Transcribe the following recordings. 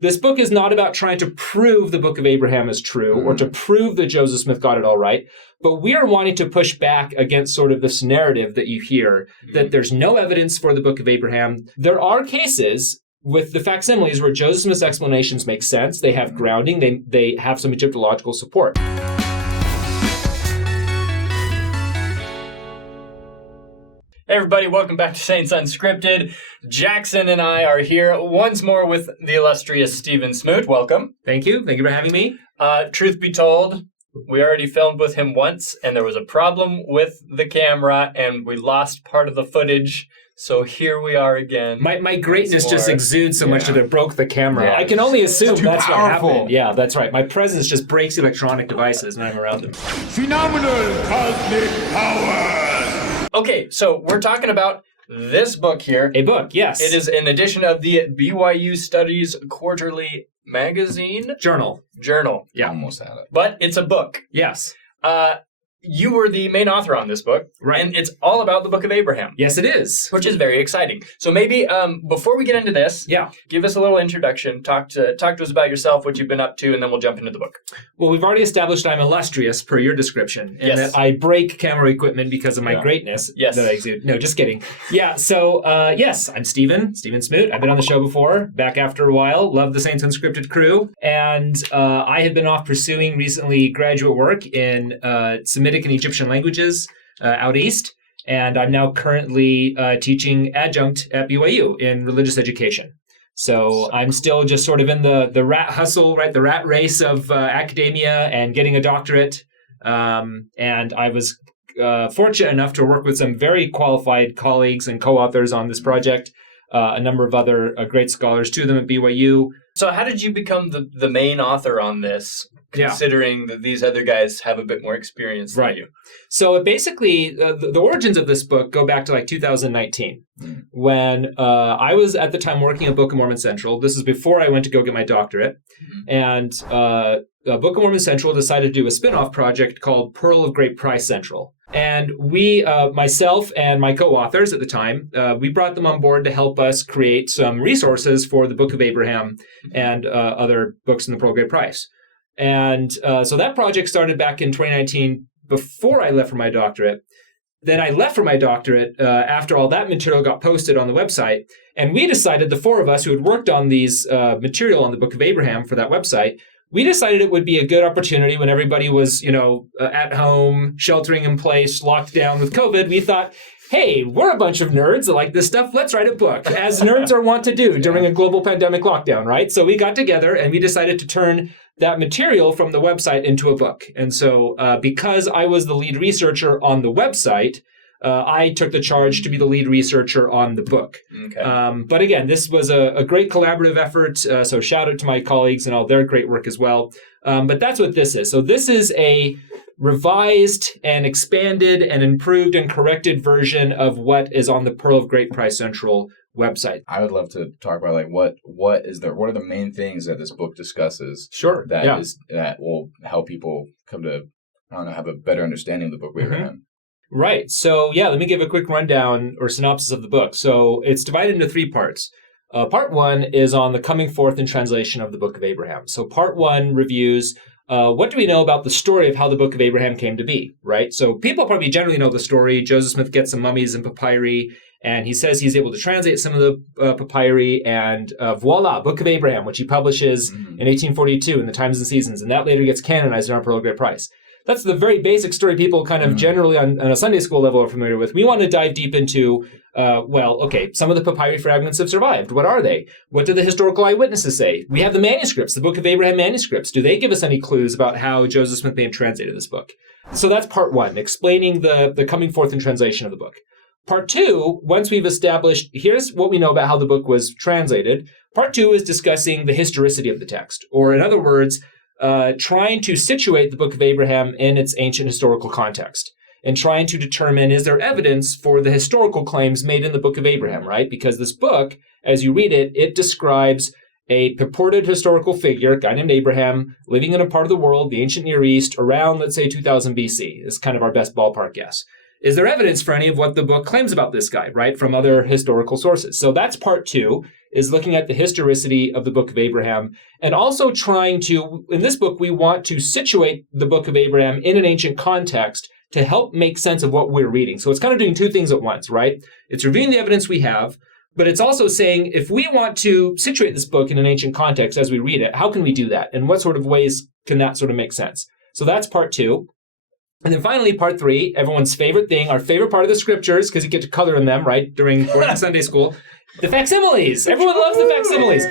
This book is not about trying to prove the Book of Abraham is true or to prove that Joseph Smith got it all right, but we are wanting to push back against sort of this narrative that you hear that there's no evidence for the Book of Abraham. There are cases with the facsimiles where Joseph Smith's explanations make sense. They have grounding. They have some Egyptological support. Hey everybody, welcome back to Saints Unscripted. Jackson and I are here once more with the illustrious Stephen Smoot. Welcome. Thank you. Thank you for having me. Truth be told, we already filmed with him once, and there was a problem with the camera, and we lost part of the footage. So here we are again. My greatness just exudes so much that it broke the camera. Yeah. I can only assume that's powerful. what happened. Yeah, that's right. My presence just breaks electronic devices when I'm around them. Phenomenal cosmic powers! Okay, so we're talking about this book here. A book, yes. It is an edition of the BYU Studies Quarterly Magazine. Journal. Yeah. Almost had it. But it's a book. Yes. You were the main author on this book. Right. And it's all about the Book of Abraham. Yes, it is. Which is very exciting. So maybe before we get into this, Yeah. give us a little introduction. Talk to us about yourself, what you've been up to, and then we'll jump into the book. Well, we've already established I'm illustrious per your description, and Yes. that I break camera equipment because of my greatness Yes. that I exude. No, just kidding. Yeah, so yes, I'm Stephen Smoot. I've been on the show before, back after a while. Love the Saints Unscripted crew. And I have been off pursuing recently graduate work in Semitic and Egyptian languages out east. And I'm now currently teaching adjunct at BYU in religious education. So I'm still just sort of in the rat hustle, right? The rat race of academia and getting a doctorate. And I was fortunate enough to work with some very qualified colleagues and co-authors on this project. A number of other great scholars, two of them at BYU. So how did you become the main author on this, considering that these other guys have a bit more experience than you? So basically, the origins of this book go back to like 2019, when I was at the time working at Book of Mormon Central. This is before I went to go get my doctorate. And Book of Mormon Central decided to do a spin-off project called Pearl of Great Price Central. And we, myself and my co-authors at the time, we brought them on board to help us create some resources for the Book of Abraham and other books in the Pearl of Great Price. And so that project started back in 2019 before I left for my doctorate. Then I left for my doctorate after all that material got posted on the website. And we decided, the four of us who had worked on these material on the Book of Abraham for that website, we decided it would be a good opportunity when everybody was, at home, sheltering in place, locked down with COVID. We thought, hey, we're a bunch of nerds that like this stuff. Let's write a book, as nerds are wont to do during a global pandemic lockdown, right? So we got together and we decided to turn that material from the website into a book. And so because I was the lead researcher on the website, I took the charge to be the lead researcher on the book. Okay. But again, this was a great collaborative effort. So shout out to my colleagues and all their great work as well. But that's what this is. So this is a revised and expanded and improved and corrected version of what is on the Pearl of Great Price Central website. I would love to talk about what are the main things that this book discusses. Sure. That will help people come to have a better understanding of the Book of Abraham. Right. So, let me give a quick rundown or synopsis of the book. So it's divided into three parts. Part one is on the coming forth and translation of the Book of Abraham. So part one reviews what do we know about the story of how the Book of Abraham came to be, right? So people probably generally know the story. Joseph Smith gets some mummies and papyri, and he says he's able to translate some of the papyri, and voila, Book of Abraham, which he publishes in 1842 in the Times and Seasons, and that later gets canonized in our Pearl of Great Price. That's the very basic story people kind of generally on a Sunday school level are familiar with. We want to dive deep into, some of the papyri fragments have survived. What are they? What do the historical eyewitnesses say? We have the manuscripts, the Book of Abraham manuscripts. Do they give us any clues about how Joseph Smith may have translated this book? So that's part one, explaining the coming forth and translation of the book. Part two, once we've established, here's what we know about how the book was translated. Part two is discussing the historicity of the text, or in other words, trying to situate the Book of Abraham in its ancient historical context and trying to determine, is there evidence for the historical claims made in the Book of Abraham, right? Because this book, as you read it, it describes a purported historical figure, a guy named Abraham, living in a part of the world, the ancient Near East, around, let's say, 2000 BC is kind of our best ballpark guess. is there evidence for any of what the book claims about this guy, right, from other historical sources? So that's part 2, is looking at the historicity of the Book of Abraham, and also trying to, in this book, we want to situate the Book of Abraham in an ancient context to help make sense of what we're reading. So it's kind of doing 2 things at once, right? It's reviewing the evidence we have, but it's also saying, if we want to situate this book in an ancient context as we read it, how can we do that? And what sort of ways can that sort of make sense? So that's part 2. And then finally, part 3, everyone's favorite thing, our favorite part of the scriptures, because you get to color in them, right, during Sunday school, the facsimiles. Everyone loves the facsimiles.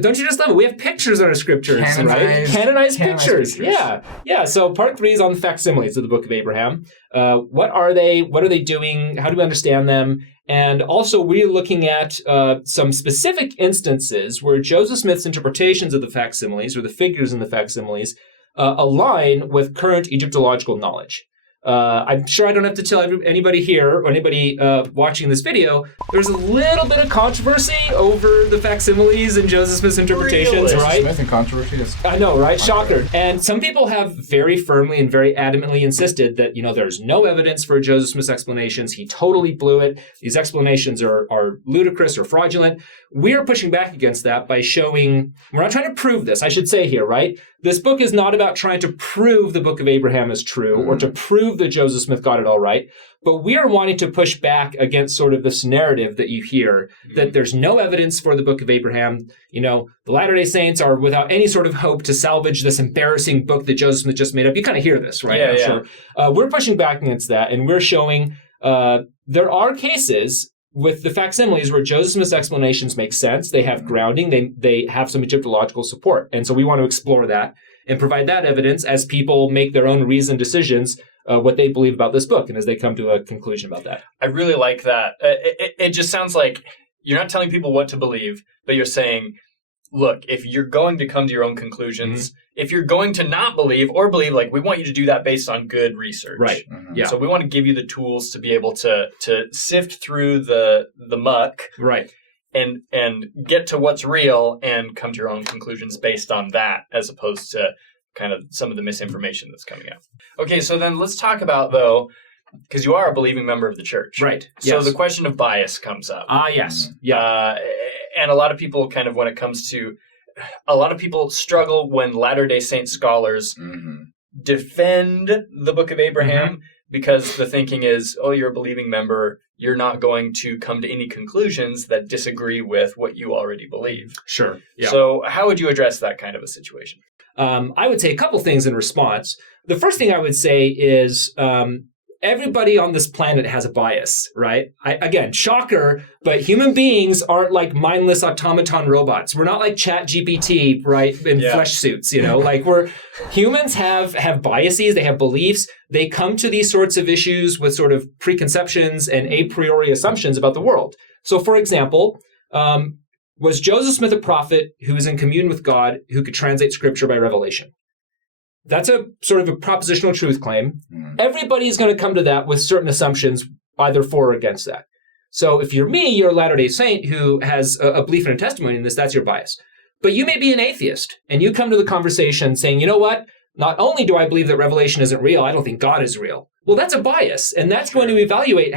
Don't you just love it? We have pictures in our scriptures, right? Canonized pictures. Yeah. So part 3 is on the facsimiles of the Book of Abraham. What are they? What are they doing? How do we understand them? And also, we're looking at some specific instances where Joseph Smith's interpretations of the facsimiles, or the figures in the facsimiles, align with current Egyptological knowledge. I'm sure I don't have to tell anybody here or anybody watching this video, there's a little bit of controversy over the facsimiles and Joseph Smith's interpretations, right? Smith and controversy. I know, right? Shocker. And some people have very firmly and very adamantly insisted that, there's no evidence for Joseph Smith's explanations. He totally blew it. These explanations are ludicrous or fraudulent. We're pushing back against that by showing, we're not trying to prove this, I should say here, right? This book is not about trying to prove the Book of Abraham is true or to prove that Joseph Smith got it all right, but we are wanting to push back against sort of this narrative that you hear that there's no evidence for the Book of Abraham. The Latter-day Saints are without any sort of hope to salvage this embarrassing book that Joseph Smith just made up. You kind of hear this, right? Yeah, Sure. We're pushing back against that, and we're showing there are cases with the facsimiles where Joseph Smith's explanations make sense. They have grounding. They have some Egyptological support. And so we want to explore that and provide that evidence as people make their own reasoned decisions, what they believe about this book, and as they come to a conclusion about that. I really like that. It just sounds like you're not telling people what to believe, but you're saying, look, if you're going to come to your own conclusions, if you're going to not believe or believe, we want you to do that based on good research. Right. Yeah. So we want to give you the tools to be able to sift through the muck. Right. And get to what's real and come to your own conclusions based on that, as opposed to kind of some of the misinformation that's coming out. Okay, so then let's talk about, though, because you are a believing member of the church. Right. So the question of bias comes up. Yes. Yeah. And a lot of people kind of, when it comes to, a lot of people struggle when Latter-day Saint scholars defend the Book of Abraham because the thinking is, oh, you're a believing member, you're not going to come to any conclusions that disagree with what you already believe. Sure. Yeah. So how would you address that kind of a situation? I would say a couple things in response. The first thing I would say is everybody on this planet has a bias, right? Again, shocker, but human beings aren't like mindless automaton robots. We're not like ChatGPT, right, in flesh suits, humans have biases, they have beliefs, they come to these sorts of issues with sort of preconceptions and a priori assumptions about the world. So for example, was Joseph Smith a prophet who was in communion with God who could translate scripture by revelation? That's a sort of a propositional truth claim. Everybody's going to come to that with certain assumptions, either for or against that. So if you're me, you're a Latter-day Saint who has a belief and a testimony in this, that's your bias. But you may be an atheist, and you come to the conversation saying, you know what? Not only do I believe that revelation isn't real, I don't think God is real. Well, that's a bias, and that's going to evaluate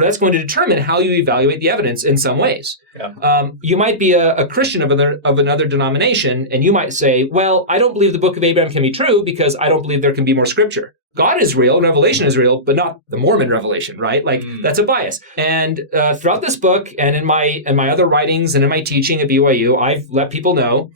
that's going to determine how you evaluate the evidence in some ways. Yeah. You might be a Christian of another denomination, and you might say, well, I don't believe the Book of Abraham can be true because I don't believe there can be more scripture. God is real, revelation is real, but not the Mormon revelation, right? That's a bias. And throughout this book and in my other writings and in my teaching at BYU, I've let people know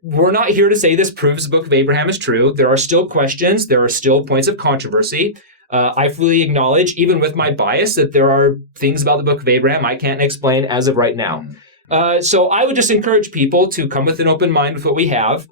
we're not here to say this proves the Book of Abraham is true. There are still questions. There are still points of controversy. I fully acknowledge, even with my bias, that there are things about the Book of Abraham I can't explain as of right now. So I would just encourage people to come with an open mind with what we have,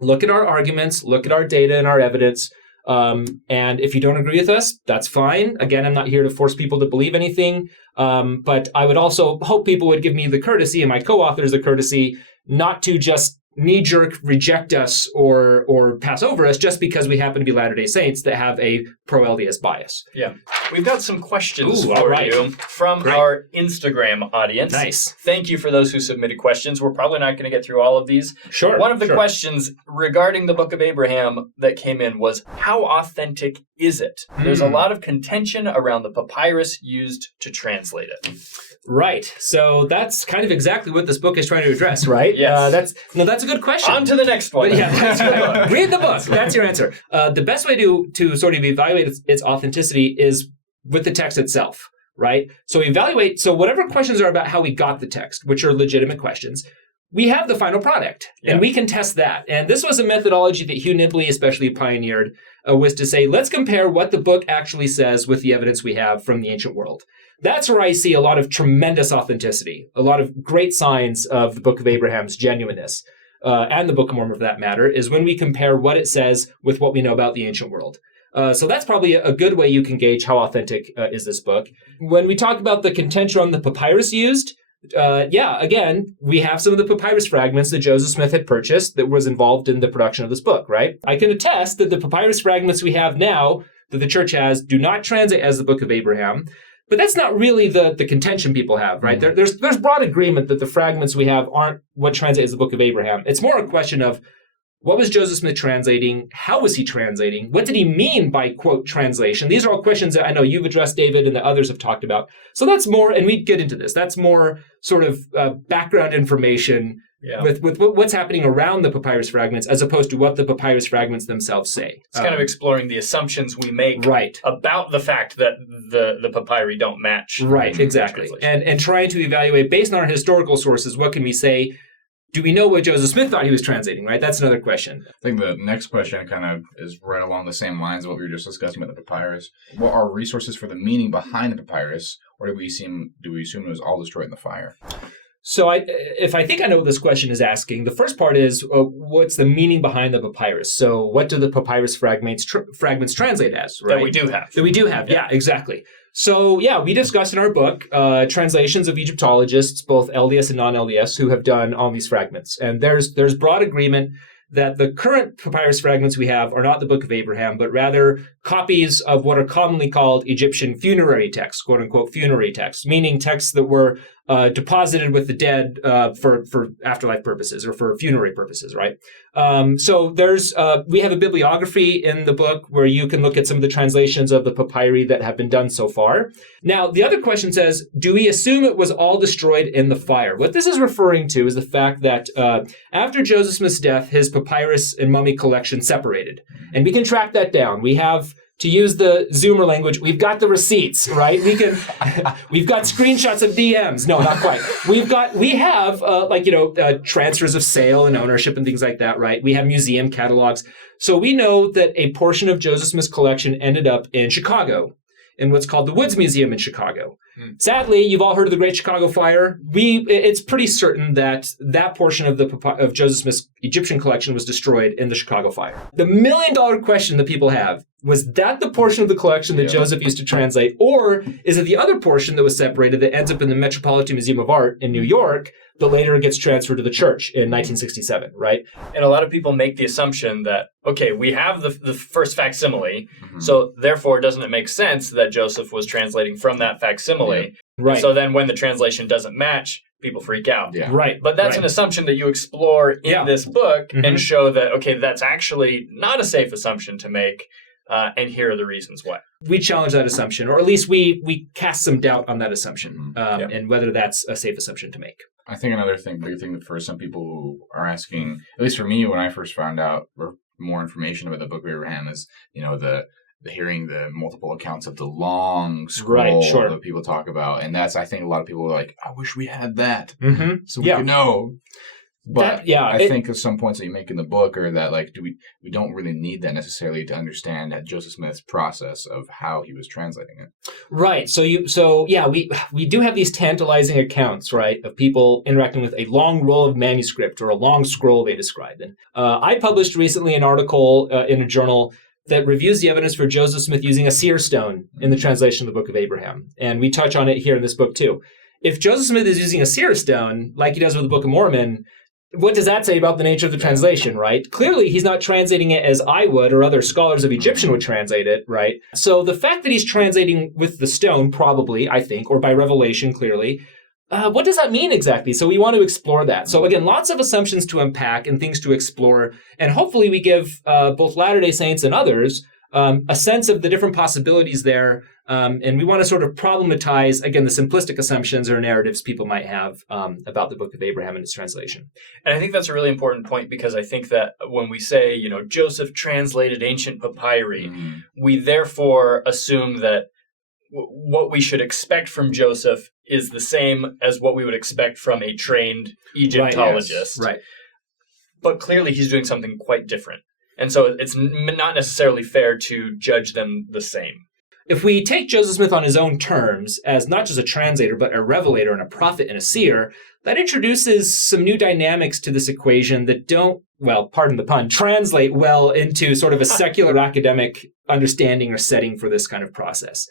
look at our arguments, look at our data and our evidence, and if you don't agree with us, that's fine. Again, I'm not here to force people to believe anything, but I would also hope people would give me the courtesy, and my co-authors the courtesy, not to just knee-jerk reject us or pass over us just because we happen to be Latter-day Saints that have a pro-LDS bias. Yeah. We've got some questions Ooh, for you from our Instagram audience. Nice. Thank you for those who submitted questions. We're probably not going to get through all of these. Sure. One of the questions regarding the Book of Abraham that came in was, how authentic is it? There's a lot of contention around the papyrus used to translate it. Right. So that's kind of exactly what this book is trying to address, right? Yes. That's a good question. On to the next one. But yeah, that's right. Read the book. That's your answer. The best way to sort of evaluate its authenticity is with the text itself, right? So whatever questions are about how we got the text, which are legitimate questions, we have the final product, and we can test that. And this was a methodology that Hugh Nibley especially pioneered, was to say, let's compare what the book actually says with the evidence we have from the ancient world. That's where I see a lot of tremendous authenticity, a lot of great signs of the Book of Abraham's genuineness, and the Book of Mormon for that matter, is when we compare what it says with what we know about the ancient world. So that's probably a good way you can gauge how authentic is this book. When we talk about the contention on the papyrus used, again, we have some of the papyrus fragments that Joseph Smith had purchased that was involved in the production of this book, right? I can attest that the papyrus fragments we have now that the church has do not translate as the Book of Abraham. But that's not really the contention people have, right? There's broad agreement that the fragments we have aren't what translates as the Book of Abraham. It's more a question of, what was Joseph Smith translating? How was he translating? What did he mean by, quote, translation? These are all questions that I know you've addressed, David, and that others have talked about. So that's more, and we get into this, that's more sort of background information with what's happening around the papyrus fragments as opposed to what the papyrus fragments themselves say. It's kind of exploring the assumptions we make about the fact that the papyri don't match. Right, exactly. And trying to evaluate, based on our historical sources, what can we say? Do we know what Joseph Smith thought he was translating, right? That's another question. I think the next question kind of is right along the same lines of what we were just discussing with the papyrus. What are resources for the meaning behind the papyrus, or do we assume it was all destroyed in the fire? So if I think I know what this question is asking, the first part is, what's the meaning behind the papyrus? So what do the papyrus fragments translate as, right? That we do have, yeah exactly. So we discussed in our book translations of Egyptologists, both LDS and non-LDS, who have done all these fragments. And there's broad agreement that the current papyrus fragments we have are not the Book of Abraham, but rather copies of what are commonly called Egyptian funerary texts, quote-unquote funerary texts, meaning texts that were deposited with the dead for afterlife purposes or for funerary purposes, right? So we have a bibliography in the book where you can look at some of the translations of the papyri that have been done so far. Now, the other question says, do we assume it was all destroyed in the fire? What this is referring to is the fact that after Joseph Smith's death, his papyrus and mummy collection separated. And we can track that down. We have, to use the Zoomer language, we've got the receipts, right? We've got screenshots of DMs. No, not quite. We have transfers of sale and ownership and things like that, right? We have museum catalogs. So we know that a portion of Joseph Smith's collection ended up in Chicago, in what's called the Woods Museum in Chicago. Sadly, you've all heard of the Great Chicago Fire. It's pretty certain that portion of Joseph Smith's Egyptian collection was destroyed in the Chicago Fire. The $1 million question that people have, was that the portion of the collection that Joseph used to translate, or is it the other portion that was separated that ends up in the Metropolitan Museum of Art in New York that later gets transferred to the church in 1967, right? And a lot of people make the assumption that, okay, we have the first facsimile, so therefore doesn't it make sense that Joseph was translating from that facsimile? Right. So then when the translation doesn't match, people freak out. Right. But that's an assumption that you explore in this book and show that, okay, that's actually not a safe assumption to make. And here are the reasons why. We challenge that assumption, or at least we cast some doubt on that assumption, and whether that's a safe assumption to make. I think another big thing for some people who are asking, at least for me, when I first found out more information about the Book of Abraham, is the hearing the multiple accounts of the long scroll that people talk about, and that's, I think a lot of people are like, I wish we had that, so we could know. But I think at some points that you make in the book are that we don't really need that necessarily to understand Joseph Smith's process of how he was translating it. Right. We do have these tantalizing accounts, right, of people interacting with a long roll of manuscript or a long scroll they describe. And I published recently an article in a journal that reviews the evidence for Joseph Smith using a seer stone in the translation of the Book of Abraham. And we touch on it here in this book too. If Joseph Smith is using a seer stone, like he does with the Book of Mormon, what does that say about the nature of the translation, right? Clearly, he's not translating it as I would or other scholars of Egyptian would translate it, right? So the fact that he's translating with the stone, probably, I think, or by revelation, clearly, what does that mean exactly? So we want to explore that. So again, lots of assumptions to unpack and things to explore. And hopefully we give both Latter-day Saints and others a sense of the different possibilities there. And we want to sort of problematize, again, the simplistic assumptions or narratives people might have about the Book of Abraham and its translation. And I think that's a really important point because I think that when we say, Joseph translated ancient papyri, we therefore assume that what we should expect from Joseph is the same as what we would expect from a trained Egyptologist. Right. But clearly he's doing something quite different. And so it's not necessarily fair to judge them the same. If we take Joseph Smith on his own terms as not just a translator, but a revelator and a prophet and a seer, that introduces some new dynamics to this equation that don't, well, pardon the pun, translate well into sort of a secular academic understanding or setting for this kind of process.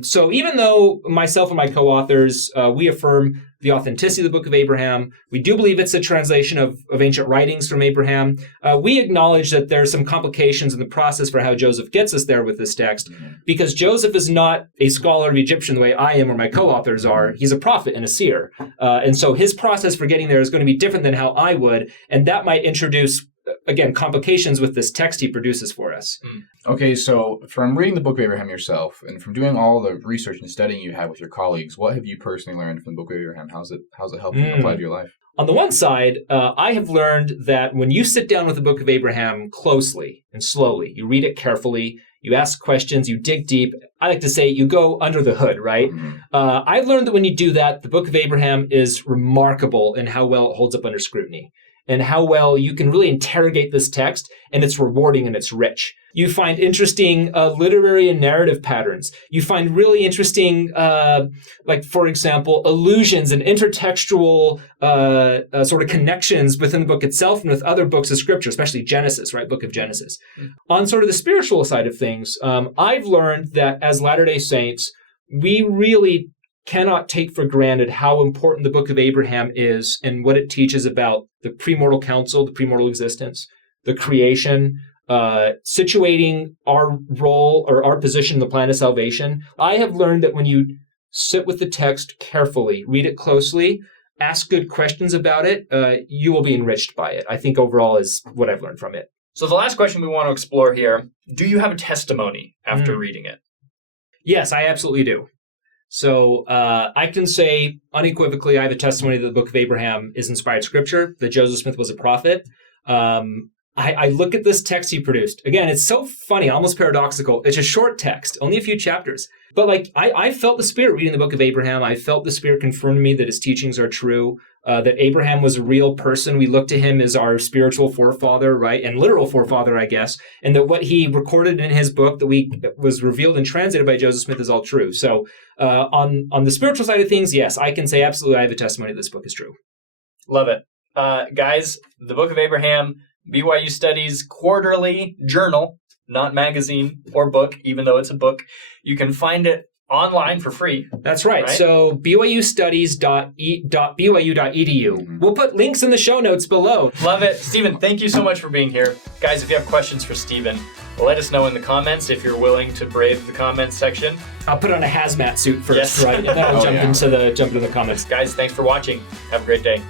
So even though myself and my co-authors, we affirm the authenticity of the Book of Abraham, we do believe it's a translation of ancient writings from Abraham, we acknowledge that there are some complications in the process for how Joseph gets us there with this text, because Joseph is not a scholar of Egyptian the way I am or my co-authors are. He's a prophet and a seer. And so his process for getting there is going to be different than how I would, and that might introduce, again, complications with this text he produces for us. Okay, so from reading the Book of Abraham yourself and from doing all the research and studying you have with your colleagues, what have you personally learned from the Book of Abraham? How's it helped you apply to your life? On the one side, I have learned that when you sit down with the Book of Abraham closely and slowly, you read it carefully, you ask questions, you dig deep. I like to say you go under the hood, right? I've learned that when you do that, the Book of Abraham is remarkable in how well it holds up under scrutiny and how well you can really interrogate this text, and it's rewarding and it's rich. You find interesting literary and narrative patterns. You find really interesting, like, for example, allusions and intertextual sort of connections within the book itself and with other books of Scripture, especially Genesis, right? Book of Genesis. On sort of the spiritual side of things, I've learned that as Latter-day Saints, we really cannot take for granted how important the Book of Abraham is and what it teaches about the premortal council, the premortal existence, the creation, situating our role or our position in the plan of salvation. I have learned that when you sit with the text carefully, read it closely, ask good questions about it, you will be enriched by it. I think overall is what I've learned from it. So the last question we want to explore here, do you have a testimony after reading it? Yes, I absolutely do. So I can say unequivocally, I have a testimony that the Book of Abraham is inspired Scripture, that Joseph Smith was a prophet. I look at this text he produced. Again, it's so funny, almost paradoxical. It's a short text, only a few chapters. But I felt the Spirit reading the Book of Abraham. I felt the Spirit confirm to me that his teachings are true, that Abraham was a real person. We look to him as our spiritual forefather, right? And literal forefather, I guess. And that what he recorded in his book that was revealed and translated by Joseph Smith is all true. So on the spiritual side of things, yes, I can say absolutely I have a testimony that this book is true. Love it. Guys, the Book of Abraham, BYU Studies quarterly journal, not magazine or book, even though it's a book. You can find it online for free. That's right. So byustudies.byu.edu. We'll put links in the show notes below. Love it. Stephen, thank you so much for being here. Guys, if you have questions for Stephen, let us know in the comments if you're willing to brave the comments section. I'll put on a hazmat suit first, right? And then I'll jump into the comments. Guys, thanks for watching. Have a great day.